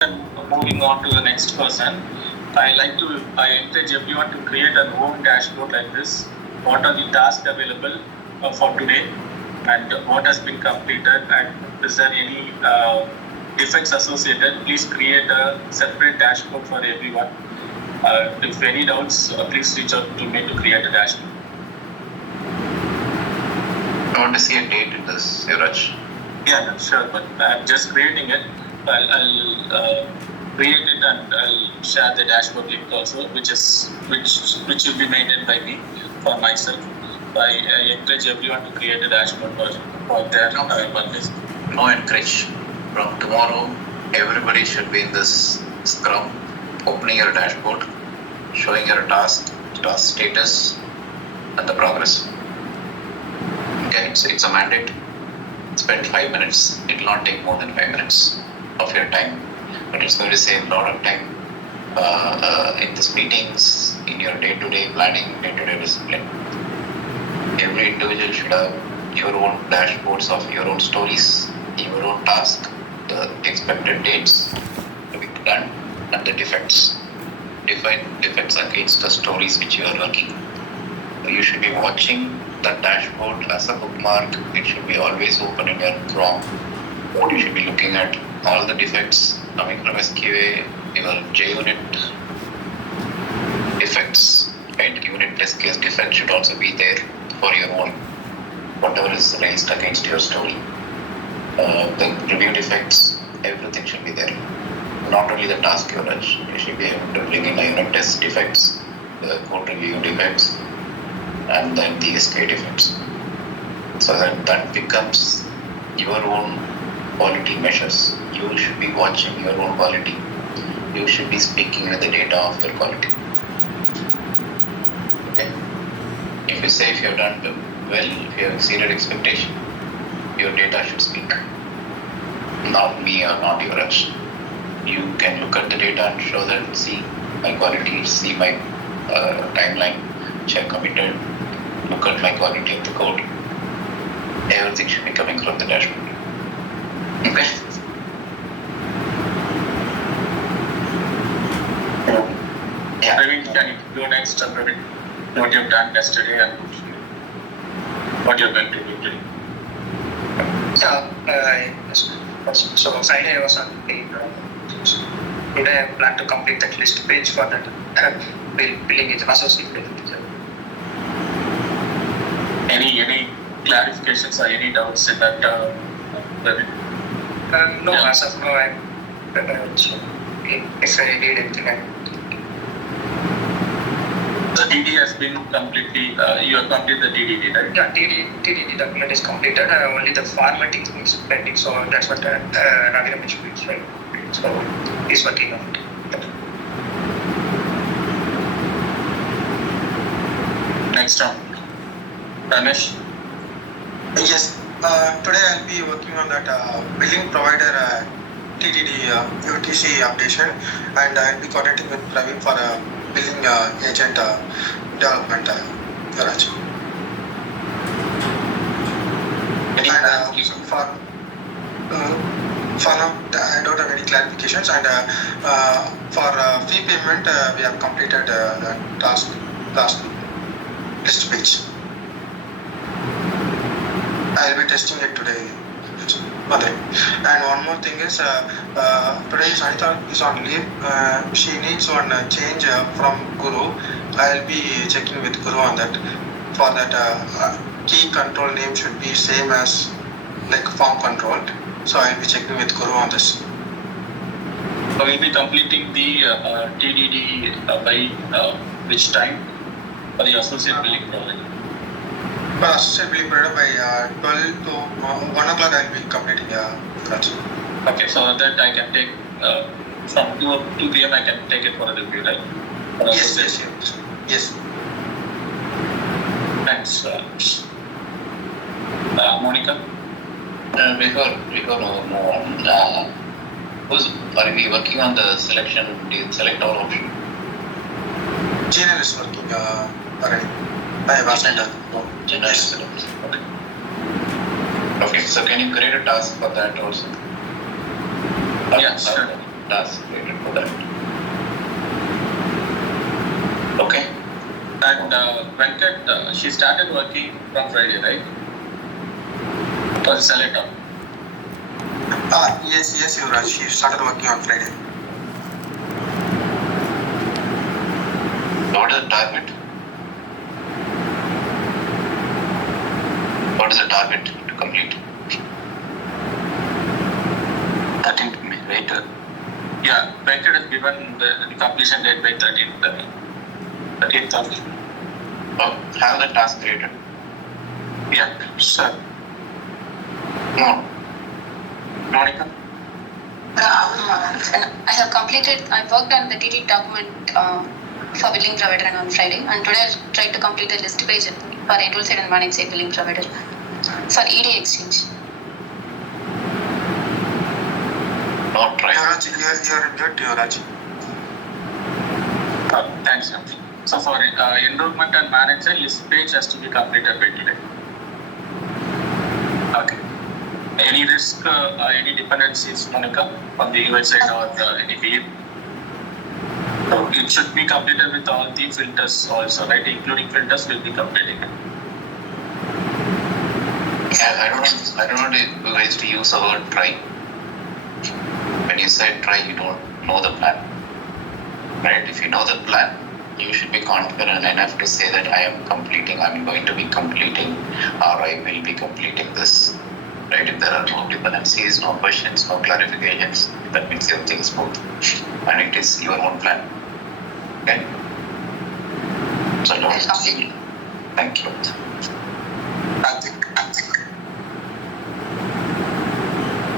moving on to the next person, I encourage everyone to create an own dashboard like this. What are the tasks available for today, and what has been completed, and is there any defects associated? Please create a separate dashboard for everyone. If any doubts, please reach out to me to create a dashboard. I want to see a date in this, Yuvraj. Yeah, sure, but I'm just creating it. I'll create it and I'll share the dashboard link also, which will be maintained by me for myself. I encourage everyone to create a dashboard for their purpose. No encourage. From tomorrow, everybody should be in this Scrum, opening your dashboard, showing your task status, and the progress. Okay, so it's a mandate. Spend 5 minutes. It will not take more than 5 minutes of your time, but it's going to save a lot of time in these meetings, in your day-to-day planning, day-to-day discipline. Every individual should have your own dashboards of your own stories, your own task, the expected dates to be done, and the defects. Define defects against the stories which you are working. You should be watching the dashboard as a bookmark. It should be always open in your Chrome. You should be looking at all the defects coming from SQA, your JUnit defects, right? Unit test case defect should also be there for your own, whatever is raised against your story. The review defects, everything should be there. Not only the task usage, you should be able to bring in the unit test defects, the code review defects, and then the SQA defects. So that becomes your own quality measures. You should be watching your own quality. You should be speaking with the data of your quality. Okay. If you say if you have done well, if you have exceeded expectation, your data should speak. Not me or not Yuvraj. You can look at the data and show that, see my quality, see my timeline, check committed, look at my quality of the code. Everything should be coming from the dashboard. Okay. Yeah. Praveen, can you do next, Praveen? What you've done yesterday and what you're going to do today? So Friday I was on paid. Today I plan to complete that list page for that billing is associated with it. Any clarifications or any doubts in that, Praveen? No, Yeah. as of now I'm prepared. So if I need anything, The DD has been completely, you have completed the DDD, right? yeah, TDD document is completed. Only the formatting is pending. So that's what Ravi mentioned, right? So he's working on it. Next round. Ramesh? Yes, today I'll be working on that billing provider TDD UTC updation, and I'll be coordinating with Praveen for billing agent development. Yuvraj. Any And plans? for now, I don't have any clarifications. And for fee payment, we have completed the task last list page. I'll be testing it today. Okay. And one more thing is, today Sanita is on leave. She needs one change from Guru. I'll be checking with Guru on that. For that, key control name should be same as like form control. So I'll be checking with Guru on this. So we'll be completing the TDD by which time for the associate billing provider? Associate billing provider by 12 to 1 o'clock I'll be completing. Okay, so that I can take from 2 p.m. I can take it for a review, right? For Yes, associate. yes. Thanks. Monica? Before move on, are we working on the selection? Do you select all option? GNL is working already. I have asked that. General selection. Okay, so can you create a task for that also? Yeah, sure. task created for that. Okay. And Venkat, she started working from Friday, right? For the selector. Yes, Yuvraj. She started working on Friday. What is the target? What is the target to complete? 13th May, right? Yeah, Venkat has given the completion date by 13th of June. Oh, have the task created. Yeah, sure. No. Monica? I have completed, I worked on the DD document for billing provider on Friday, and today I tried to complete the list page for enroll side and manage side billing provider for ED exchange. Not right. Yuvraj, you're good, Yuvraj. Thanks, Ramji. So for enrollment and manage side, list page has to be completed by today. Okay. Any risk, any dependencies, Monica, on the UI side or any field? So it should be completed with all the filters also, right? Including filters will be completed. Yeah, I don't want you guys to use the word try. When you said try, you don't know the plan. Right? If you know the plan, you should be confident enough to say that I'm going to be completing, or I will be completing this. Right? If there are no dependencies, no questions, no clarifications, that means everything is smooth. And it is your own plan. Okay? So don't. Thank you.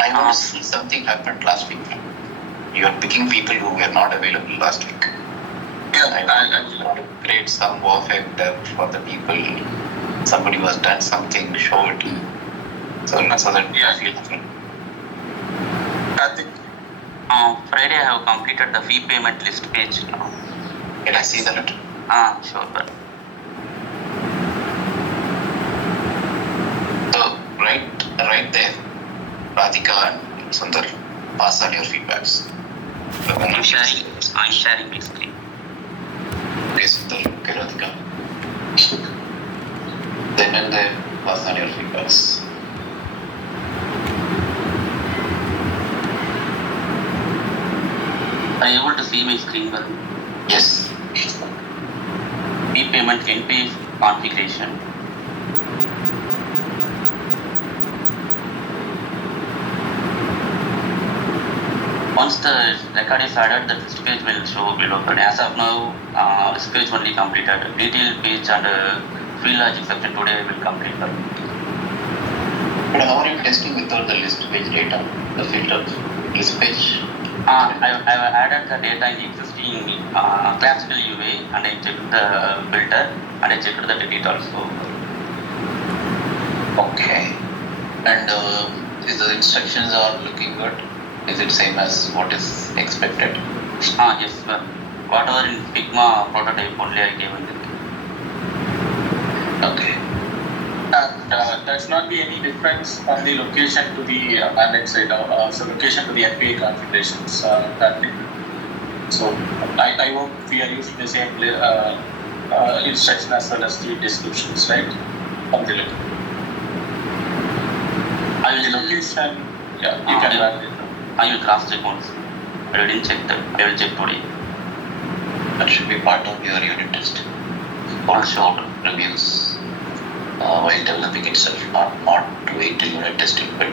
I want to see something happened last week. You are picking people who were not available last week. Yeah, I want to create some wow factor for the people. Somebody was done something, show it. So that Yeah. feel happy. I think Friday I have completed the fee payment list page now. Can I see the letter? Sure, but So right there, Radhika and Sundar, pass on your feedbacks. I'm sharing my screen. Okay, Sundar, okay, Radhika. Then and there, pass on your feedbacks. Are you able to see my screen well? Yes. Fee payment NPA configuration. Once the record is added, the list page will show below. But as of now, list page only completed. Detail page and field logic section today will complete that. But how are you testing without the list page data? The filter list page? I have added the data in the existing classical UA, and I checked the filter and I checked the delete also. Okay. And is the instructions are looking good? Is it same as what is expected? Yes, sir. Whatever in Figma prototype only I gave it. Okay. and there's not be any difference on the location to the mandate side, so location to the NPA configurations. So I hope we are using the same instruction as well as the descriptions, right? On the location, yeah, you can validate. I will cross check once. I didn't check that. I will check today. That should be part of your unit test. Sure. Reviews while developing itself, not wait till unit testing, but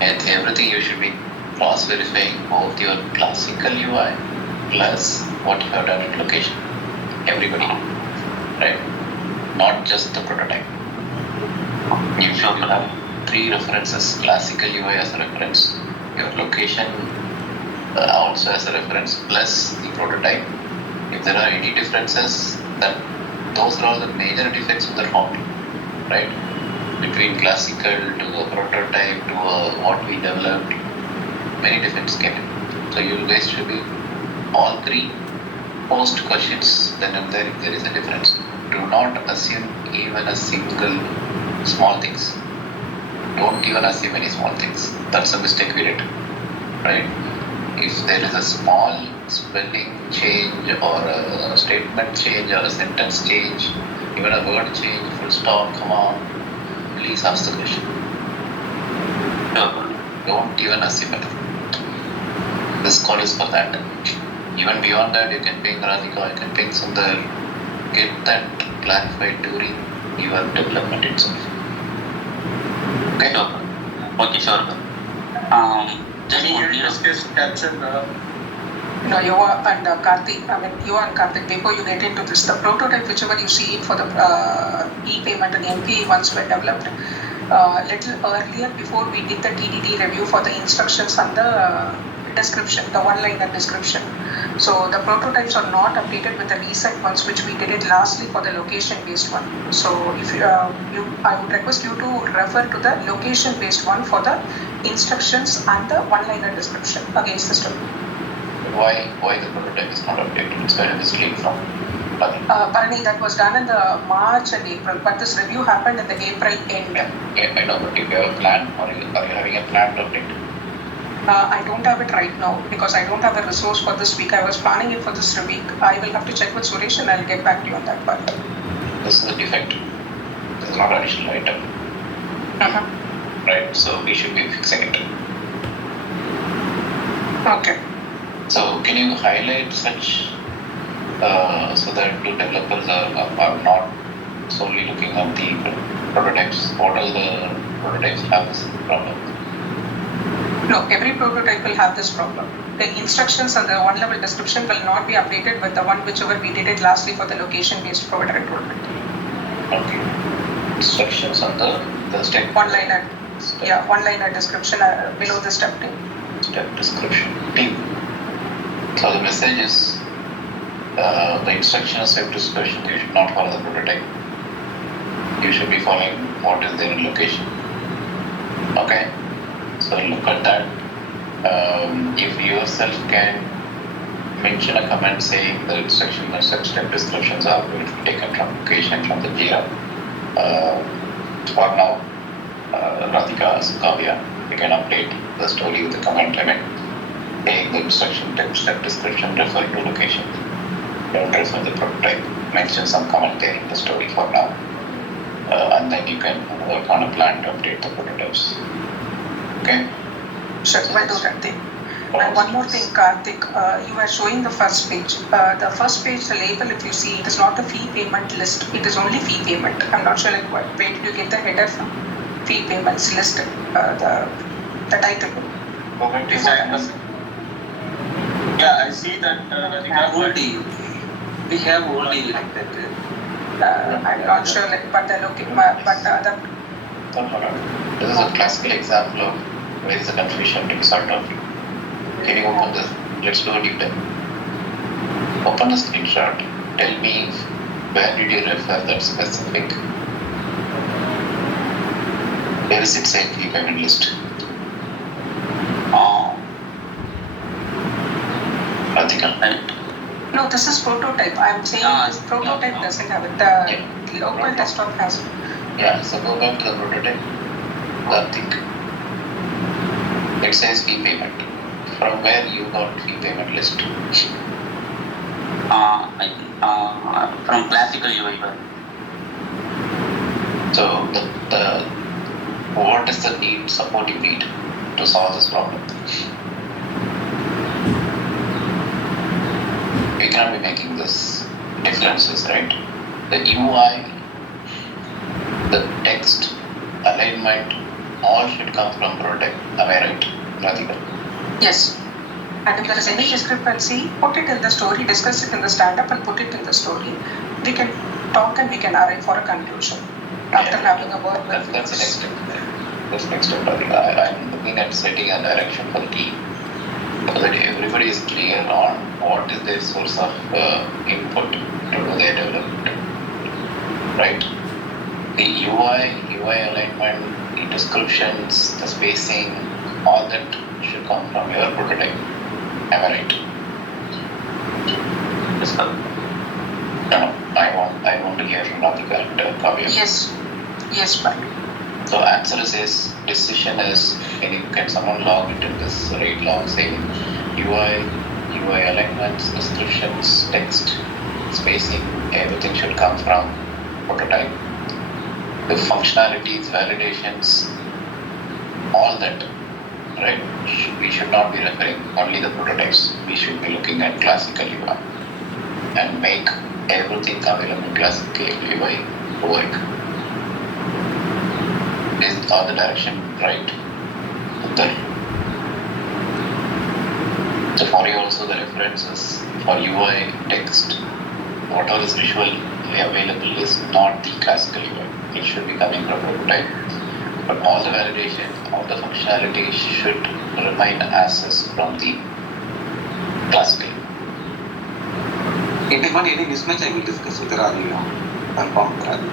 everything you should be cross verifying both your classical UI plus what you have done in location. Everybody, right? Not just the prototype. You should have 3 references: classical UI as a reference, your location also as a reference, plus the prototype. If there are any differences, then those are all the major defects in the form, right? Between classical to a prototype to what we developed, many defects came in. So you guys should be all 3 post questions then and there if there is a difference. Do not assume even a single small things. Don't even assume any small things. That's a mistake we did, right? if there is a small spelling change or a statement change or a sentence change, even a word change, full stop, come on, please ask the question. Don't even assume it. This call is for that. Even beyond that, you can ping Radhika, you can ping Sundar, get that clarified during your development itself. Okay? Okay, sure. Just Any one use case caption? No, you are and Karthik, you and Karthik, before you get into this, the prototype, whichever you see it for the e-payment and NPA ones were developed little earlier before we did the TDD review for the instructions and the description, the one-liner description. So the prototypes are not updated with the recent ones, which we did it lastly for the location-based one. So if I would request you to refer to the location-based one for the instructions and the one-liner description against the story. Why the prototype is not updated? It's where it is clean from. Bharani, that was done in the March and April, but this review happened in the April end. Yeah, I know, but if you have a plan, or are you having a plan to update? I don't have it right now because I don't have a resource for this week. I was planning it for this week. I will have to check with Suresh and I'll get back to you on that part. This is a defect. This is not an additional item. Right? So we should be fixing it. Okay. So can you highlight such so that the developers are not solely looking at the prototypes? What all the prototypes have this problem? No, every prototype will have this problem. The instructions and the one-level description will not be updated with the one whichever we did it lastly for the location-based provider enrollment. Okay. Instructions on the step. One-liner. Yeah, one-liner description below the step 2. Step description. T. So the message is the instruction is step description. You should not follow the prototype. You should be following what is there in location. Okay. So look at that. If you yourself can mention a comment saying the instruction and such step descriptions are going to be taken from location from the Jira. For now, Radhika, Kavya, we can update the story with the comment. Saying the instruction step description refer to location. Don't refer the prototype. Mention some comment there in the story for now. And then you can work on a plan to update the prototypes. Okay? Sure, we'll do that thing. And one more thing, Karthik, you were showing the first page. The first page, the label, if you see, it is not a fee payment list. It is only fee payment. I'm not sure where did you get the header from? Fee payments list, the title. Yeah, I see that Radhika. We have only like that. I'm not sure, but the This is a classical example of where is the confusion to sort of. Can you open this? Let's do a deep dive. Open the screenshot. Tell me where did you refer that specific. Where is it saying fee payment list? Radhika. no, this is prototype. I'm saying this prototype doesn't have it. The local desktop has it. Yeah, so go back to the prototype. Karthik. It says fee payment. From where you got fee payment list? From classical UI. So the what is the support you need to solve this problem? We can't be making this differences, right? The UI, the text, alignment, all should come from prototype. Am I right, Radhika? Yes. And if there is any discrepancy, put it in the story, discuss it in the stand-up and put it in the story. We can talk and we can arrive for a conclusion after having a word with That's the next step. That's the next step, Radhika. I'm looking at setting a direction for the team so that everybody is clear on what is their source of input to do their development. Right? The UI alignment, the descriptions, the spacing, all that should come from your prototype. Am I right? Yes, sir. No, I want to hear from Radhika and Kavya. Yes, but So answer is yes. Decision is can someone log into this read log saying UI alignments, descriptions, text, spacing, everything should come from prototype. The functionalities, validations, all that, right? We should not be referring only the prototypes. We should be looking at classical UI and make everything available in classical UI work. Is all the direction right? Utter. So for you also the references for UI text, whatever is visually available is not the classical UI. It should be coming from prototype. But all the validation, all the functionality should remain as is from the classical. If there any mismatch, I will discuss with Ravi now. Confirm Ravi.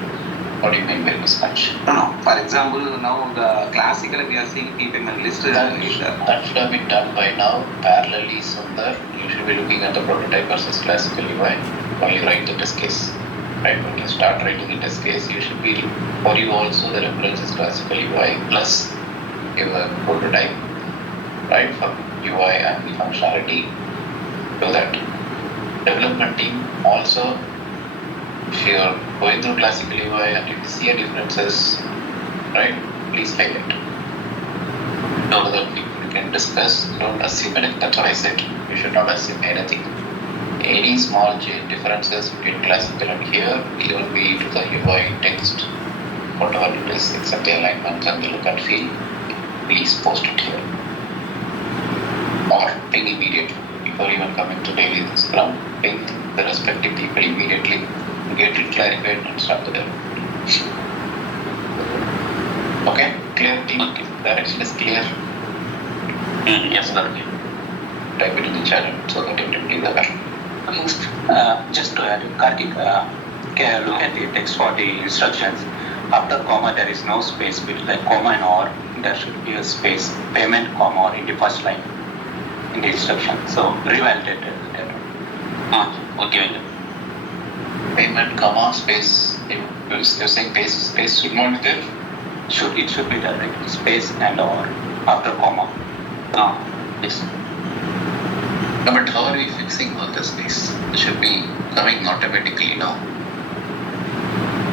What do you mean by mismatch? No. For example, now the classical we are seeing e-payment list. That should have been done by now. Parallelly, Sundar, you should be looking at the prototype versus classical UI while you write the test case. Right, when you start writing the test case, you should be, for you also the reference is classical UI plus your prototype, right, for UI and the functionality. So that development team also, if you are going through classical UI and if you see any differences, right, please highlight. So that we can discuss, don't assume anything. That's what I said. You should not assume anything. Any small change differences between classical and here, even be to the UI text, whatever it is, except the alignment and the look and feel, please post it here. Or ping immediately before even coming to daily Scrum. Ping the respective people immediately, get it clarified and start the development. Okay, clear team? Okay. Direction is clear. Yes, sir. Type it in the chat so that everybody is aware. Just to add, Kartik, can look at the text for the instructions. After comma, there is no space between like comma and or. There should be a space, payment, comma, or in the first line in the instruction. So revalidate that. Okay. Payment, comma, space. You're saying space should not be there? It should be there, like space and or after comma. Yes. No, but how are we fixing all this space? It should be coming automatically now.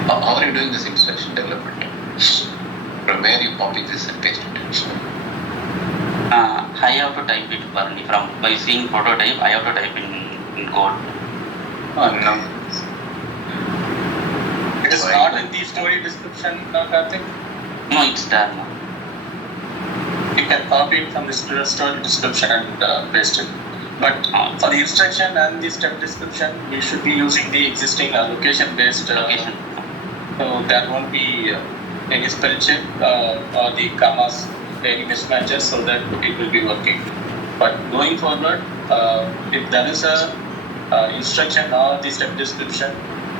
How are you doing this instruction development? From where you copy this and paste it? I have to type it from by seeing prototype. I have to type in code. No. It is not in the story description, Karthik. No, it's there now. You can copy it from the story description and paste it. But for the instruction and the step description, we should be using the existing location-based Location. So there won't be any spell check or the commas, any mismatches, so that it will be working. But going forward, if there is a instruction or the step description,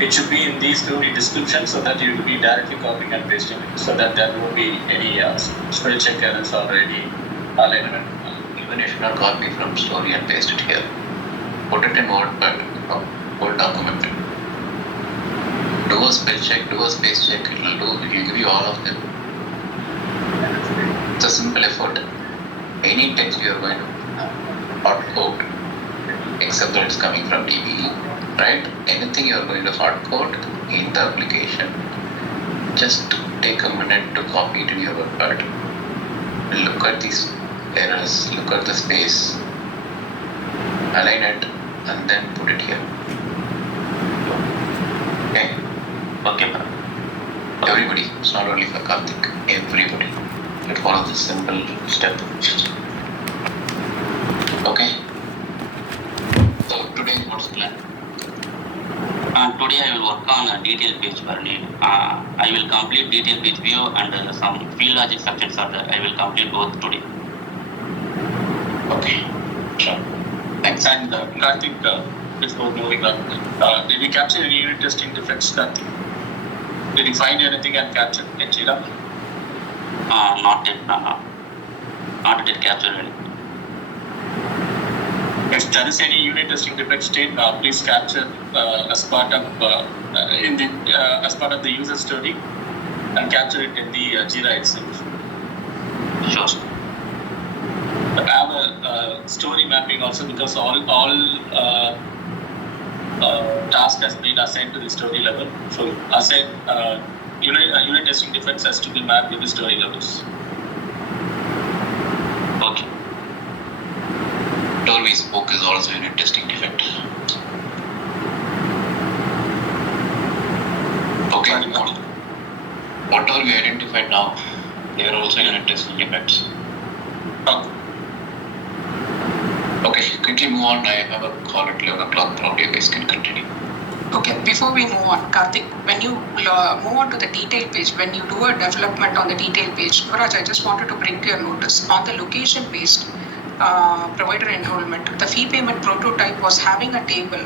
it should be in the story description so that you will be directly copying and pasting it, so that there won't be any spell check errors or any alignment. Even you should not copy from story and paste it here. Put it in Word document. Do a spell check, do a space check, it will give you all of them. It's a simple effort. Any text you are going to hard code, except that it's coming from DB, right? Anything you are going to hard code in the application, just take a minute to copy it in your Word. Look at these errors, look at the space, align it, and then put it here. Okay? Okay. Everybody, it's not only for Karthik, everybody. Let follow this simple step. Okay? So today what's the plan? Today I will work on a detail page per need. I will complete detail page view and some field logic sections are there. I will complete both today. Okay, sure. Thanks. And Karthik, before moving on, did you capture any unit testing defects, Karthik? Did you find anything and capture in Jira? Not yet captured anything. If there is any unit testing defect state, please capture as part of as part of the user story and capture it in the Jira itself. Sure. have a story mapping also, because all task has been assigned to the story level. So unit testing defects has to be mapped with the story levels. Okay. Doorway spoke is also unit testing defect. Okay. Whatever we identified now, they are also unit testing defects. Okay, quickly move on. I have a call at 11 o'clock. Probably you guys can continue. Okay, before we move on, Karthik, when you move on to the detail page, when you do a development on the detail page, Raj, I just wanted to bring to your notice, on the location-based provider enrollment, the fee payment prototype was having a table,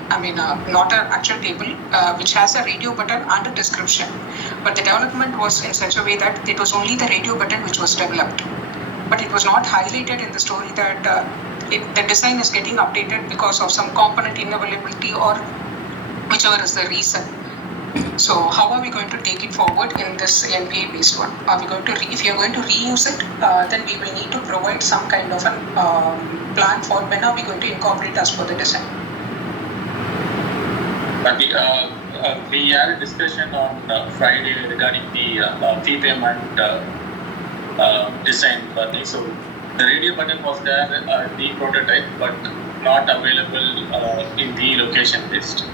not an actual table, which has a radio button and a description. But the development was in such a way that it was only the radio button which was developed. But it was not highlighted in the story that the design is getting updated because of some component inavailability or whichever is the reason. So how are we going to take it forward in this NPA based one? Are we going to, if you are going to reuse it, then we will need to provide some kind of a plan for when are we going to incorporate as per the design. But we had a discussion on Friday regarding the fee payment design. So the radio button was there, the prototype, but not available in the location list.